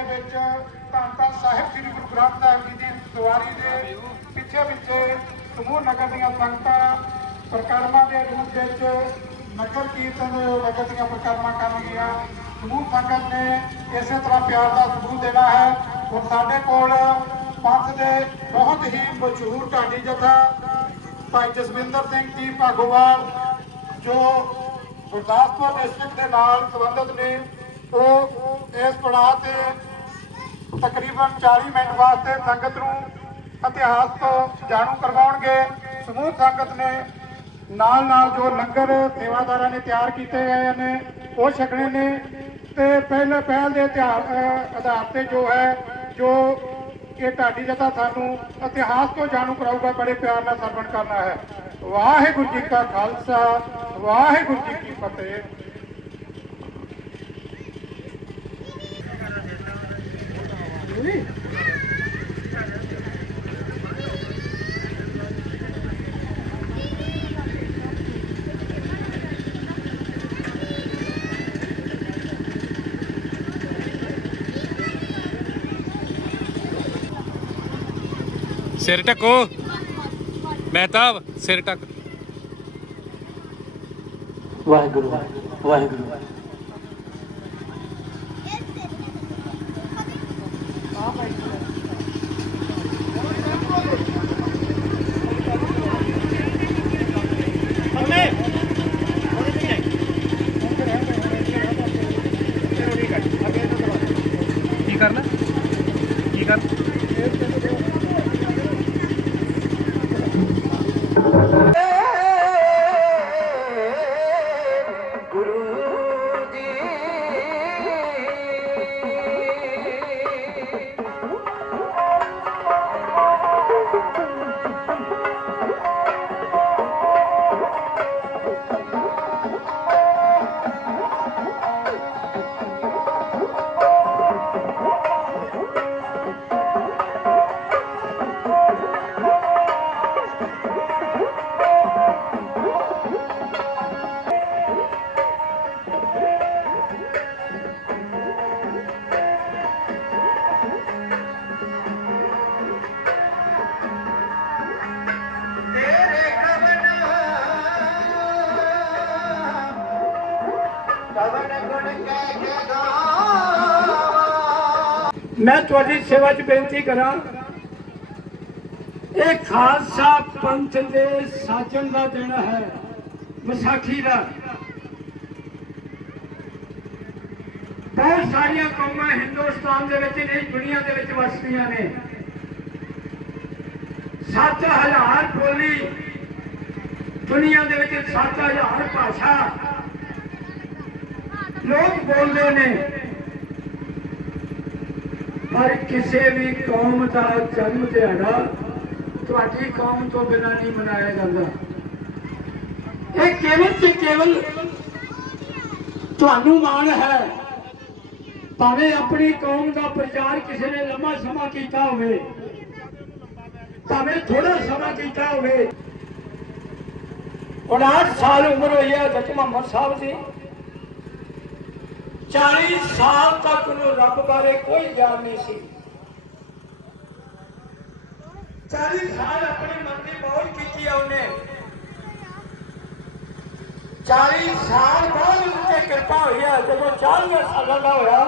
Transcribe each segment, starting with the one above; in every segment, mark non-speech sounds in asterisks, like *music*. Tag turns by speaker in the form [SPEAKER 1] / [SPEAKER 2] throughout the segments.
[SPEAKER 1] ਦੇ ਵਿੱਚ ਧੰਨ ਧੰਨ ਸਾਹਿਬ ਸ੍ਰੀ ਗੁਰੂ ਗ੍ਰੰਥ ਸਾਹਿਬ ਜੀ ਦੀ ਸਵਾਰੀ ਦੇ ਪਿੱਛੇ ਪਿੱਛੇ ਸਮੂਹ ਨਗਰ ਦੀਆਂ ਸੰਗਤਾਂ ਪ੍ਰਕਰਮਾਂ ਦੇ ਰੂਪ ਵਿੱਚ ਨਗਰ ਕੀਰਤਨ ਨਗਰ ਦੀਆਂ ਪ੍ਰਕਰਮਾਂ ਕਰਨਗੀਆਂ ਸਮੂਹ ਸੰਗਤ ਨੇ ਇਸੇ ਤਰ੍ਹਾਂ ਪਿਆਰ ਦਾ ਸਬੂਤ ਦੇਣਾ ਹੈ। ਹੁਣ ਸਾਡੇ ਕੋਲ ਪੰਥ ਦੇ ਬਹੁਤ ਹੀ ਮਸ਼ਹੂਰ ਢਾਡੀ ਜਥਾ ਭਾਈ ਜਸਵਿੰਦਰ ਸਿੰਘ ਜੀ ਭਾਗੋਵਾਲ, ਜੋ ਗੁਰਦਾਸਪੁਰ ਡਿਸਟ੍ਰਿਕਟ ਦੇ ਨਾਲ ਸੰਬੰਧਿਤ ਨੇ। ਉਹ ਇਸ ਪੜਾਅ ਤੇ ਤਕਰੀਬਨ 40 ਮਿੰਟ ਵਾਸਤੇ ਸੰਗਤ ਨੂੰ ਇਤਿਹਾਸ ਤੋਂ ਜਾਣੂ ਕਰਵਾਉਣਗੇ। ਸਮੂਹ ਸੰਗਤ ਨੇ ਨਾਲ ਨਾਲ ਜੋ ਲੰਗਰ ਸੇਵਾਦਾਰਾਂ ਨੇ ਤਿਆਰ ਕੀਤੇ ਗਏ ਨੇ, ਉਹ ਛਕਣੇ ਨੇ। ਤੇ ਪਹਿਲੇ ਪਹਿਲ ਦੇ ਇਤਿਹਾਸ ਆਧਾਰ ਤੇ ਜੋ ਹੈ, ਜੋ ਇਹ ਢਾਡੀ ਜਥਾ ਸਾਨੂੰ ਇਤਿਹਾਸ ਤੋਂ ਜਾਣੂ ਕਰਾਊਗਾ, ਬੜੇ ਪਿਆਰ ਨਾਲ ਸਰਵਣ ਕਰਨਾ ਹੈ। ਵਾਹਿਗੁਰੂ ਜੀ ਕਾ ਖਾਲਸਾ, ਵਾਹਿਗੁਰੂ ਜੀ ਕੀ ਫਤਿਹ।
[SPEAKER 2] ਸਿਰ ਢੱਕੋ। ਮਹਿਤਾਬ ਸਿਰ ਢੱਕ।
[SPEAKER 3] ਵਾਹਿਗੁਰੂ ਵਾਹਿਗੁਰੂ
[SPEAKER 1] ਮੈਂ ਤੁਹਾਡੀ ਸੇਵਾ 'ਚ ਬੇਨਤੀ ਕਰਾਂ। ਇਹ ਖਾਲਸਾ ਪੰਥ ਦੇ ਸਾਜਣ ਦਾ ਦਿਨ ਹੈ, ਵਿਸਾਖੀ ਦਾ। ਬਹੁਤ ਸਾਰੀਆਂ ਕੌਮਾਂ ਹਿੰਦੁਸਤਾਨ ਦੇ ਵਿੱਚ ਨਹੀਂ, ਦੁਨੀਆ ਦੇ ਵਿੱਚ ਵਸਦੀਆਂ ਨੇ। 7000 ਬੋਲੀ, ਦੁਨੀਆ ਦੇ ਵਿੱਚ 7000 ਭਾਸ਼ਾ। ਲੋਕ ਬੋਲਦੇ ਨੇ। ਪਰ ਕਿਸੇ ਵੀ ਕੌਮ ਦਾ ਜਨਮ ਦਿਹਾੜਾ ਤੁਹਾਡੀ ਕੌਮ ਤੋਂ ਬਿਨਾਂ ਨਹੀਂ ਮਨਾਇਆ ਜਾਂਦਾ। ਇਹ ਕੇਵਲ ਤੇ ਕੇਵਲ ਤੁਹਾਨੂੰ ਮਾਣ ਹੈ? ਭਾਵੇਂ ਆਪਣੀ ਕੌਮ ਦਾ ਪ੍ਰਚਾਰ ਕਿਸੇ ਨੇ ਲੰਮਾ ਸਮਾਂ ਕੀਤਾ ਹੋਵੇ, ਭਾਵੇਂ ਥੋੜਾ ਸਮਾਂ ਕੀਤਾ ਹੋਵੇ। 59 ਸਾਲ ਉਮਰ ਹੋਈ ਹੈ ਜੱਟ ਮੁਹੰਮਦ ਸਾਹਿਬ ਦੀ। 40 ਸਾਲ ਤੱਕ ਉਹਨੂੰ ਰੱਬ ਬਾਰੇ ਕੋਈ ਗਿਆਨ ਨਹੀਂ ਸੀ। 40 ਸਾਲ ਆਪਣੀ ਮਨ ਦੀ ਮੌਜ ਕੀਤੀ ਆ ਉਹਨੇ। 40 ਸਾਲ ਬਾਅਦ ਉੱਤੇ ਕਿਰਪਾ ਹੋਈ ਆ, ਜਦੋਂ 40 ਸਾਲਾਂ ਦਾ ਹੋਇਆ,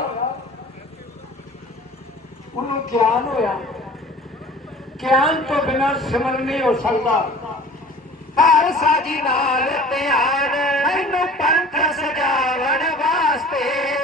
[SPEAKER 1] ਉਹਨੂੰ ਗਿਆਨ ਹੋਇਆ। ਗਿਆਨ ਤੋਂ ਬਿਨਾਂ ਸਿਮਰਨ ਨਹੀਂ ਹੋ ਸਕਦਾ।
[SPEAKER 3] ਹਰ ਸਾਜੀ ਨਾਲ ਧਿਆਨ ਮੈਨੂੰ ਪੰਥ ਸਜਾਵਣ ਵਾਸਤੇ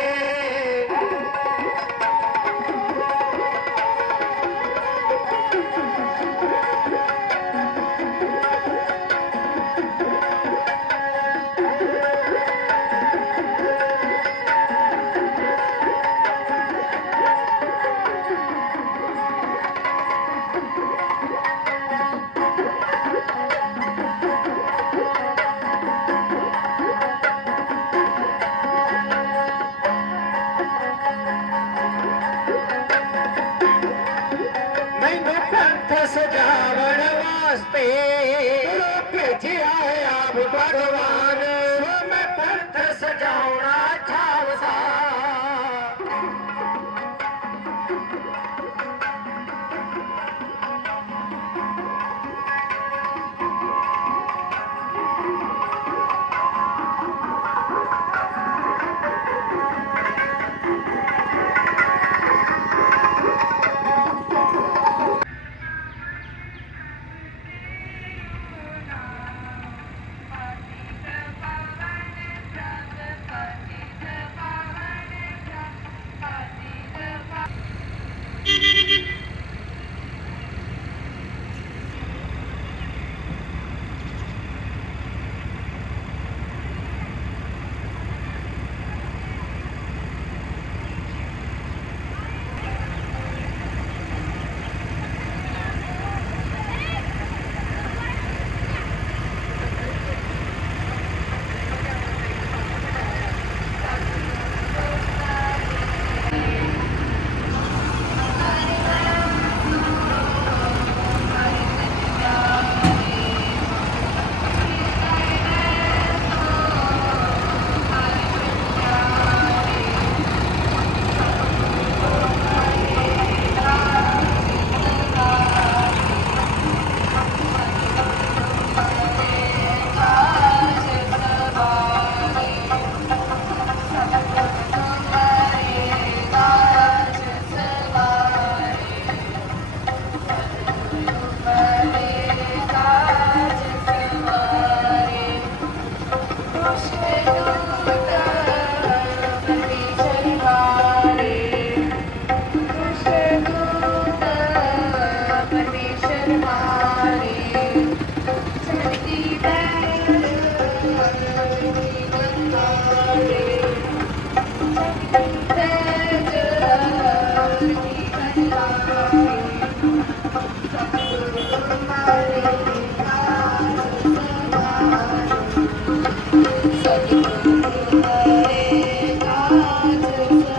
[SPEAKER 3] ਭੇਜਿਆ *laughs* ਹੈ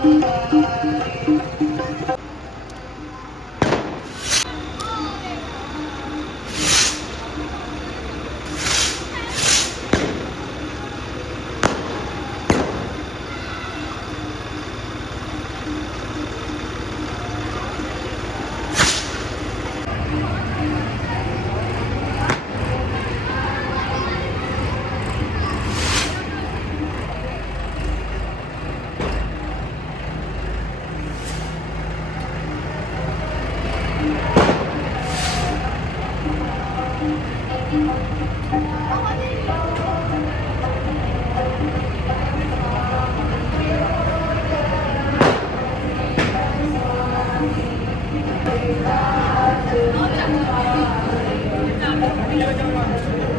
[SPEAKER 4] Música Thank
[SPEAKER 2] you.